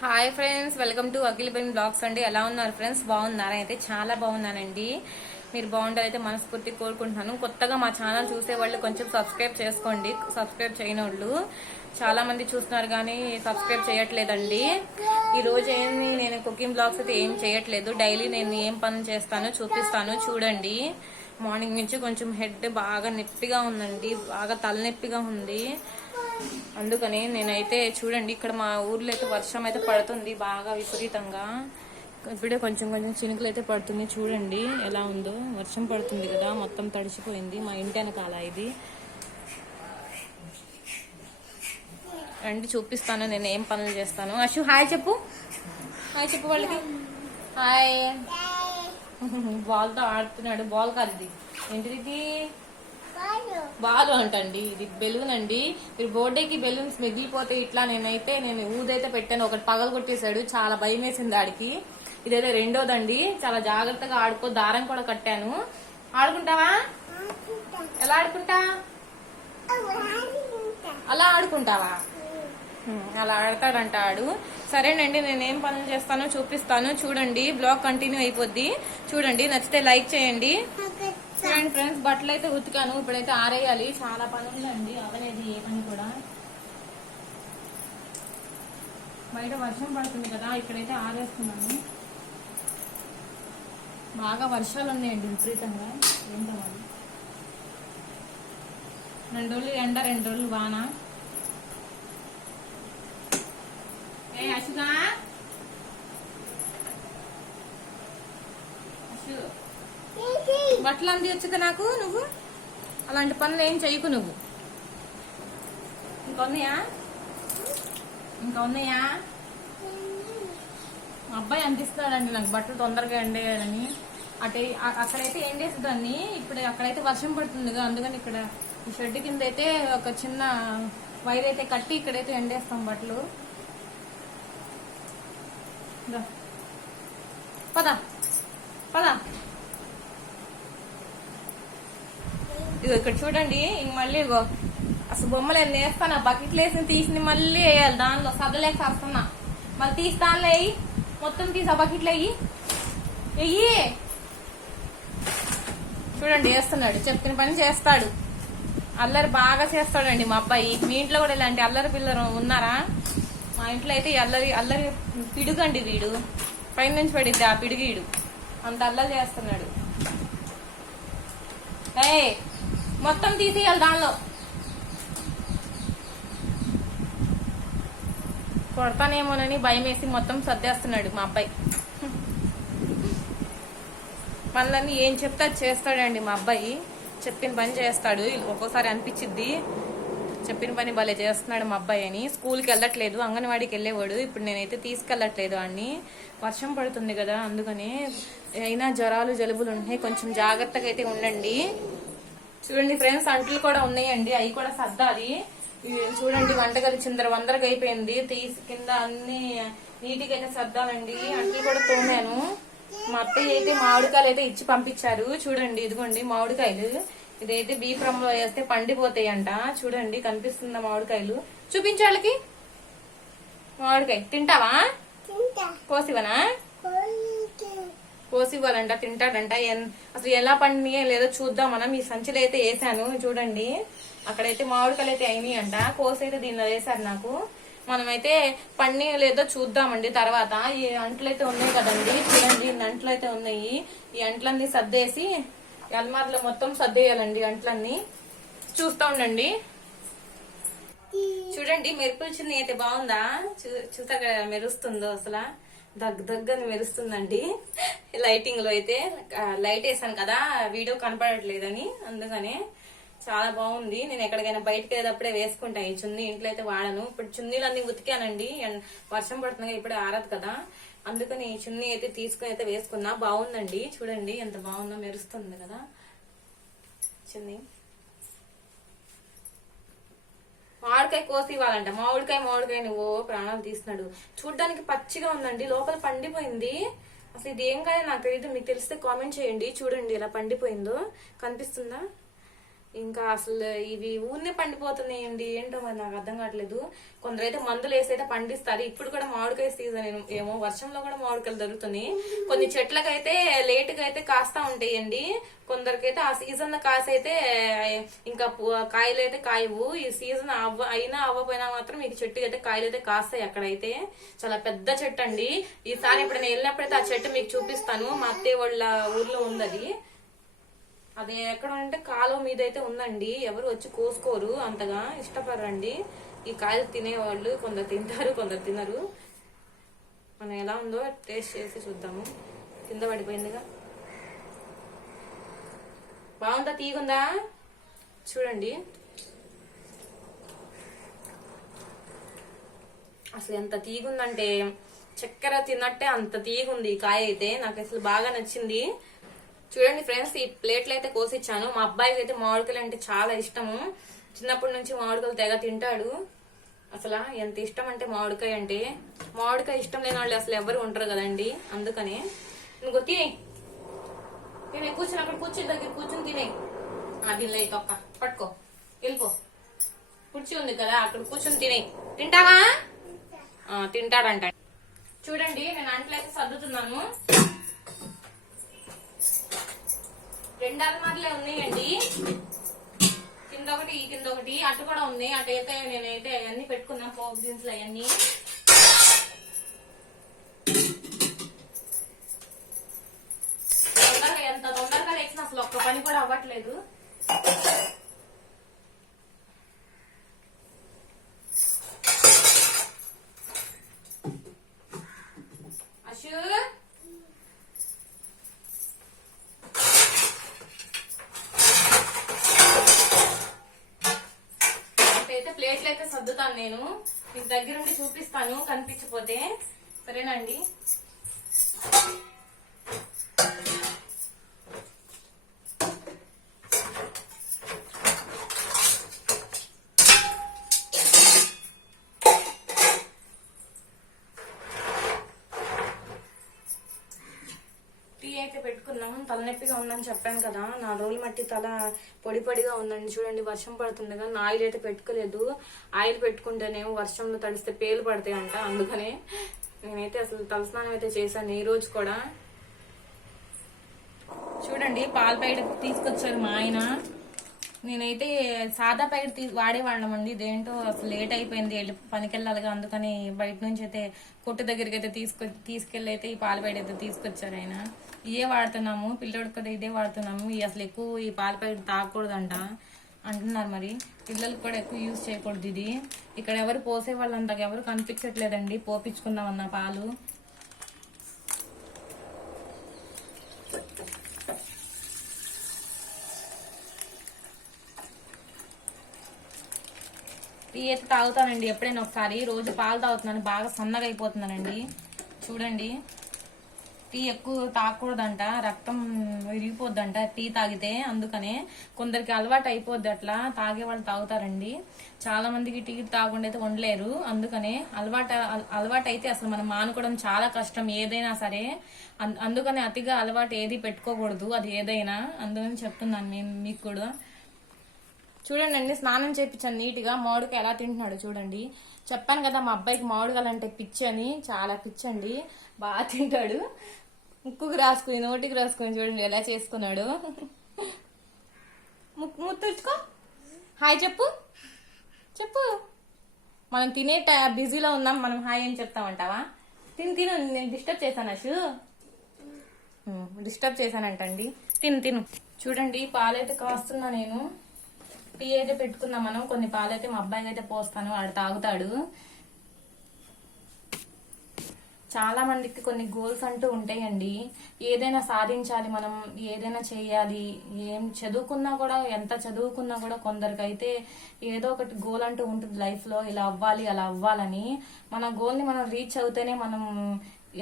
Hi friends welcome to Akhil Ben vlogs అండి. ఎలా ఉన్నారు ఫ్రెండ్స్ బాగున్నారా? అయితే చాలా బాగున్నానండి. మీరు బాగుంటారైతే మనస్ఫూర్తి కోరుకుంటున్నాను. కొత్తగా మా ఛానల్ చూసే వాళ్ళు కొంచెం సబ్స్క్రైబ్ చేసుకోండి. సబ్స్క్రైబ్ చేయని వాళ్ళు చాలా మంది చూస్తున్నారు కానీ సబ్స్క్రైబ్ చేయట్లేదండి. ఈ రోజు ఏమి నేను కుకింగ్ బ్లాగ్స్ అయితే ఏం చేయట్లేదు. డైలీ నేను ఏం పని చేస్తానో చూపిస్తాను. చూడండి. మార్నింగ్ నుంచి కొంచెం హెడ్ బాగా నొప్పిగా ఉందండి. బాగా తలనొప్పిగా ఉంది. అందుకని నేనైతే చూడండి ఇక్కడ మా ఊర్లో అయితే వర్షం అయితే పడుతుంది బాగా విపరీతంగా. ఇప్పుడే కొంచెం కొంచెం చినుకులు అయితే పడుతుంది చూడండి ఎలా ఉందో. వర్షం పడుతుంది కదా మొత్తం తడిసిపోయింది మా ఇంటి వెనకాల ఇది. రండి చూపిస్తాను నేను ఏం పనులు చేస్తాను. అశు హాయ్ చెప్పు. హాయ్ చెప్పు వాళ్ళకి. హాయ్. బాల్తో ఆడుతున్నాడు బాల్ కాదు ఇది. ఏంటిది బాలు అంటండి. ఇది బెలూన్ అండి మీరు బర్త్డేకి బెలూన్స్ మిగిలిపోతే ఇట్లా నేనైతే నేను ఊదైతే పెట్టాను. ఒకటి పగలు కొట్టేశాడు. చాలా భయం వేసింది ఆడికి. ఇదైతే రెండోదండి. చాలా జాగ్రత్తగా ఆడుకో. దారం కూడా కట్టాను. ఆడుకుంటావా? ఎలా ఆడుకుంటా? అలా ఆడుకుంటావా? అలా ఆడతాడంట ఆడు. సరేనండి నేను ఏం పనులు చేస్తానో చూపిస్తాను. చూడండి బ్లాగ్ కంటిన్యూ అయిపోద్ది. చూడండి నచ్చితే లైక్ చేయండి. చూడండి ఫ్రెండ్స్ బట్టలు అయితే ఉతికాను. ఇప్పుడైతే ఆరేయాలి. చాలా పని ఉందండి. అవలేదు ఏ పని కూడా. బయట వర్షం పడుతుంది కదా ఇక్కడైతే ఆరేస్తున్నాను. బాగా వర్షాలు ఉన్నాయండి విపరీతంగా. ఏంటో రెండు రోజులు ఎండ రెండు రోజులు వాన. ఏ అశుగా అశు బట్టలు అంది వచ్చుగా నాకు నువ్వు? అలాంటి పనులు ఏం చెయ్యకు నువ్వు. ఇంకా ఉన్నాయా? ఇంకా ఉన్నాయా? అబ్బాయి అందిస్తాడండి నాకు బట్టలు తొందరగా ఎండేయాలని. అటే అక్కడైతే ఏం చేస్తుందని ఇప్పుడు అక్కడైతే వర్షం పడుతుందిగా అందుకని ఇక్కడ ఈ షెడ్ కింద అయితే ఒక చిన్న వైర్ అయితే కట్టి ఇక్కడైతే ఎండేస్తాం బట్టలు. పద. పద. ఇగో ఇక్కడ చూడండి ఇంక మళ్ళీ ఇగో అసలు బొమ్మలు ఎన్ని వేస్తాను ఆ బకెట్లు వేసి తీసి మళ్ళీ వేయాలి. దానిలో సర్దలేక వస్తున్నా మళ్ళీ తీసి దానిలో వేయి. మొత్తం తీసి ఆ బకెట్లో వేయి. వెయ్యి చూడండి వేస్తున్నాడు. చెప్పిన పని చేస్తాడు. అల్లరి బాగా చేస్తాడండి మా అబ్బాయి. మీ ఇంట్లో కూడా ఇలాంటి అల్లరి పిల్లలు ఉన్నారా? మా ఇంట్లో అయితే అల్లరి అల్లరి పిడుగండి వీడు. పైన నుంచి పడిద్ది ఆ పిడుగీడు. అంత అల్లరి చేస్తున్నాడు. ఏ మొత్తం తీసేయాలి దానిలో. కొడతానేమోనని భయం వేసి మొత్తం సర్దేస్తున్నాడు మా అబ్బాయి. పనులన్నీ ఏం చెప్తే అది చేస్తాడండి మా అబ్బాయి. చెప్పిన పని చేస్తాడు. ఒక్కోసారి అనిపించిద్ది. చెప్పిన పని భలే చేస్తున్నాడు మా అబ్బాయి అని. స్కూల్కి వెళ్ళట్లేదు అంగన్వాడికి వెళ్ళేవాడు. ఇప్పుడు నేనైతే తీసుకెళ్ళట్లేదు అన్ని వర్షం పడుతుంది కదా అందుకని అయినా జ్వరాలు జలుబులు ఉన్నాయి. కొంచెం జాగ్రత్తగా అయితే ఉండండి. చూడండి ఫ్రెండ్స్ అంట్లు కూడా ఉన్నాయండి. అవి కూడా సర్దాలి. చూడండి వంటగది చిందర వందరగా అయిపోయింది. తీసి కింద అన్ని నీటిగా అయితే సర్దాలండి అంట్లు కూడా తోమాను. మా అత్తయ్య అయితే మామిడికాయలు అయితే ఇచ్చి పంపించారు. చూడండి ఇదిగోండి మామిడికాయలు. ఇదైతే బీప్రంలో వేస్తే పండిపోతాయి అంట చూడండి కనిపిస్తుందా మామిడికాయలు? చూపించు వాళ్ళకి. మామిడికాయ తింటావా? కోసివనా కోసి ఇవ్వాలంట తింటాడంట అసలు ఎలా పండినాయో లేదో చూద్దాం. మనం ఈ సంచిలో అయితే వేసాను చూడండి. అక్కడైతే మామిడికాయలు అయితే అయినాయి అంట కోసి అయితే దీనిలో వేసారు నాకు. మనమైతే పండి లేదో చూద్దామండి తర్వాత. ఈ అంట్లు అయితే ఉన్నాయి కదండి చూడండి ఇన్ని అంట్లు అయితే ఉన్నాయి. ఈ అంట్లన్నీ సర్దేసి అల్మార్లో మొత్తం సర్దేయాలండి అంట్లన్నీ. చూస్తూ ఉండండి. చూడండి మెరుపులు చిన్న అయితే బాగుందా? చూ- చూసాక మెరుస్తుందో అసలు? దగ్గ దగ్గర మెరుస్తుందండి. లైటింగ్లో అయితే లైట్ వేసాను కదా వీడియో కనపడట్లేదని అందుకనే చాలా బాగుంది. నేను ఎక్కడికైనా బయటకు వెళ్ళేటప్పుడే వేసుకుంటాను ఈ చున్నీ ఇంట్లో అయితే వాడను. ఇప్పుడు చున్నీలు ఉతికానండి. ఎన్- వర్షం పడుతుంది ఇప్పుడే ఆరదు కదా. అందుకని ఈ చున్నీ అయితే తీసుకుని అయితే వేసుకున్నా. బాగుందండి. చూడండి ఎంత బాగుందో మెరుస్తుంది కదా. చున్నీ. మామిడికాయ కోసి ఇవ్వాలంట మామిడికాయ మామిడికాయ నువ్వు ప్రాణాలు తీసినాడు చూడ్డానికి పచ్చిగా ఉందండి. లోపల పండిపోయింది. అసలు ఇది ఏం కాదో నాకు తెలియదు మీకు తెలిస్తే కామెంట్ చేయండి. చూడండి ఇలా పండిపోయిందో. కనిపిస్తుందా? ఇంకా అసలు ఇవి ఊరినే పండిపోతున్నాయండి. ఏంటో మరి నాకు అర్థం కావట్లేదు. కొందరైతే మందులు వేసి అయితే పండిస్తారు. ఇప్పుడు కూడా మామిడికాయ సీజన్ ఏమో వర్షంలో కూడా మామిడికాయలు దొరుకుతున్నాయి. కొన్ని చెట్లకైతే లేట్గా అయితే కాస్తా ఉంటాయండి. కొందరికైతే ఆ సీజన్ కాసైతే ఇంకా కాయలు అయితే కాయవు. ఈ సీజన్ అవ్వ అయినా అవ్వపోయినా మాత్రం మీకు చెట్టు అయితే కాయలు అయితే కాస్తాయి అక్కడైతే. చాలా పెద్ద చెట్టు అండి ఈసారి ఇప్పుడు నేను వెళ్ళినప్పుడైతే ఆ చెట్టు మీకు చూపిస్తాను. మా అత్తయ్య వాళ్ళ ఊర్లో ఉంది అది అది ఎక్కడ అంటే కాలువ మీద అయితే ఉందండి. ఎవరు వచ్చి కోసుకోరు అంతగా ఇష్టపడరండి. ఈ కాయలు తినేవాళ్ళు కొందరు తింటారు కొందరు తినరు. మనం ఎలా ఉందో టేస్ట్ చేసి చూద్దాము. కింద పడిపోయిందిగా. బాగుందా? తీగుందా? చూడండి. అసలు ఎంత తీగుందంటే చక్కెర తిన్నట్టే అంత తీగుంది కాయ అయితే. నాకు అసలు బాగా నచ్చింది. చూడండి ఫ్రెండ్స్ ఈ ప్లేట్లు అయితే కోసిచ్చాను. మా అబ్బాయికి అయితే మామిడికాయలు అంటే చాలా ఇష్టము. చిన్నప్పటి నుంచి మామిడికాయలు తెగ తింటాడు. అసలు ఎంత ఇష్టం అంటే మామిడికాయ అంటే మామిడికాయ ఇష్టం లేని వాళ్ళు అసలు ఎవరు ఉంటారు కదండి. అందుకని ఇంకో తినే తినే కూర్చుని అక్కడ కూర్చుని దగ్గర కూర్చొని తినే. దీనిలో అయితే పట్టుకో. వెళ్ళిపో. కుర్చీ ఉంది కదా అక్కడ కూర్చొని తినే. తింటావా? తింటాడంట. చూడండి నేను అంట్లయితే సర్దుతున్నాను. రెండు అల్మార్లే ఉన్నాయండి. కింద ఒకటి ఈ కింద ఒకటి అటు కూడా ఉంది. అటు అయితే నేనైతే అవన్నీ పెట్టుకున్నా పోప్ జీన్స్లు అవన్నీ. తొందరగా ఎంత తొందరగా లేచిన అసలు ఒక్క పని కూడా అవ్వట్లేదు అశు అయితే ప్లేట్లు అయితే సర్దుతాను నేను మీకు దగ్గర ఉండి చూపిస్తాను కనిపించకపోతే సరేనండి ఉందని చెప్పాను కదా. నా రోజులు మట్టి తల పొడి పొడిగా ఉందండి చూడండి వర్షం పడుతుంది కదా నా ఆయిల్ అయితే పెట్టుకోలేదు. ఆయిల్ పెట్టుకుంటేనేమో వర్షంలో తడిస్తే పేలు పడతాయి అంట. అందుకనే నేనైతే అసలు తలస్నానం అయితే చేశాను. ఈ రోజు కూడా. చూడండి పాల ప్యాకెట్ తీసుకొచ్చారు మా ఆయన. నేనైతే సాదా ప్యాకెట్ తీ వాడేవాళ్ళమండి. ఇదేంటో అసలు లేట్ అయిపోయింది. వెళ్ళి అందుకని బయట నుంచి అయితే కొట్టు దగ్గరికి అయితే తీసుకొ తీసుకెళ్ళి అయితే ఈ పాల ప్యాకెట్ అయితే తీసుకొచ్చారు ఆయన. ఇదే వాడుతున్నాము. పిల్లోడికి కూడా ఇదే వాడుతున్నాము. ఈ అసలు ఎక్కువ ఈ పాల ప్యాకెట్ తాగకూడదంట అంటున్నారు మరి. పిల్లలకు కూడా ఎక్కువ యూజ్ చేయకూడదు ఇది. ఇక్కడ ఎవరు పోసే వాళ్ళంతగా ఎవరు కనిపించట్లేదండి. పోపించుకున్నామన్న పాలు. టీ అయితే తాగుతానండి. ఎప్పుడైనా ఒకసారి. రోజు పాలు తాగుతున్నాను. బాగా సన్నగా అయిపోతున్నానండి. చూడండి. టీ ఎక్కువ తాగకూడదంట. రక్తం విరిగిపోద్దంట టీ తాగితే. అందుకనే కొందరికి అలవాటు అయిపోద్ది అట్లా. తాగే వాళ్ళు తాగుతారండి. చాలా మందికి టీ తాగకుండా అయితే ఉండలేరు. అందుకనే అలవాటు అలవాటు అయితే అసలు మనం మానుకోవడం చాలా కష్టం. ఏదైనా సరే. అం- అందుకనే అతిగా అలవాటు ఏది పెట్టుకోకూడదు. అది ఏదైనా. అందుకని చెప్తున్నాను నేను మీకు కూడా. చూడండి అండి స్నానం చేయించాను నీట్గా. మామిడికాయ ఎలా తింటున్నాడు చూడండి. చెప్పాను కదా మా అబ్బాయికి మామిడికాయలు అంటే పిచ్చి అని. చాలా పిచ్చండి బాగా తింటాడు. ముక్కుకు రాసుకుని నోటికి రాసుకుని చూడండి ఎలా చేసుకున్నాడు. ముక్కు ముత్తుకో హాయ్ చెప్పు. చెప్పు. మనం తినే టై- బిజీలో ఉన్నాం. మనం హాయ్ అని చెప్తామంటావా? తిని తిను. నేను డిస్టర్బ్ చేశాను అశు. డిస్టర్బ్ చేశానంటండి. తిను తిను. చూడండి పాలైతే కాస్తున్నా నేను. టీ అయితే పెట్టుకున్నాం మనం. కొన్ని పాలైతే మా అబ్బాయికి అయితే పోస్తాను. వాడు తాగుతాడు. చాలా మందికి కొన్ని గోల్స్ అంటూ ఉంటాయండి. ఏదైనా సాధించాలి మనం ఏదైనా చేయాలి ఏం చదువుకున్నా కూడా ఎంత చదువుకున్నా కూడా కొందరికైతే ఏదో ఒకటి గోల్ అంటూ ఉంటుంది లైఫ్లో. ఇలా అవ్వాలి అలా అవ్వాలని. మన గోల్ని మనం రీచ్ అవుతేనే మనం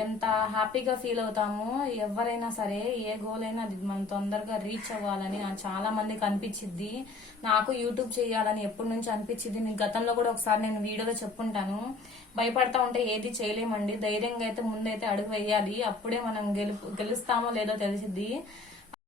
ఎంత హ్యాపీగా ఫీల్ అవుతామో ఎవరైనా సరే ఏ గోల్ అయినా అది మనం తొందరగా రీచ్ అవ్వాలని నాకు చాలా మందికి అనిపించిద్ది. నాకు యూట్యూబ్ చేయాలని ఎప్పటి నుంచి అనిపించింది నేను గతంలో కూడా ఒకసారి నేను వీడియోలో చెప్పుంటాను. భయపడతా ఉంటే ఏది చేయలేమండి. ధైర్యంగా అయితే ముందైతే అడుగు వేయాలి. అప్పుడే మనం గెలుపు గెలుస్తామో లేదో తెలిసిద్ది.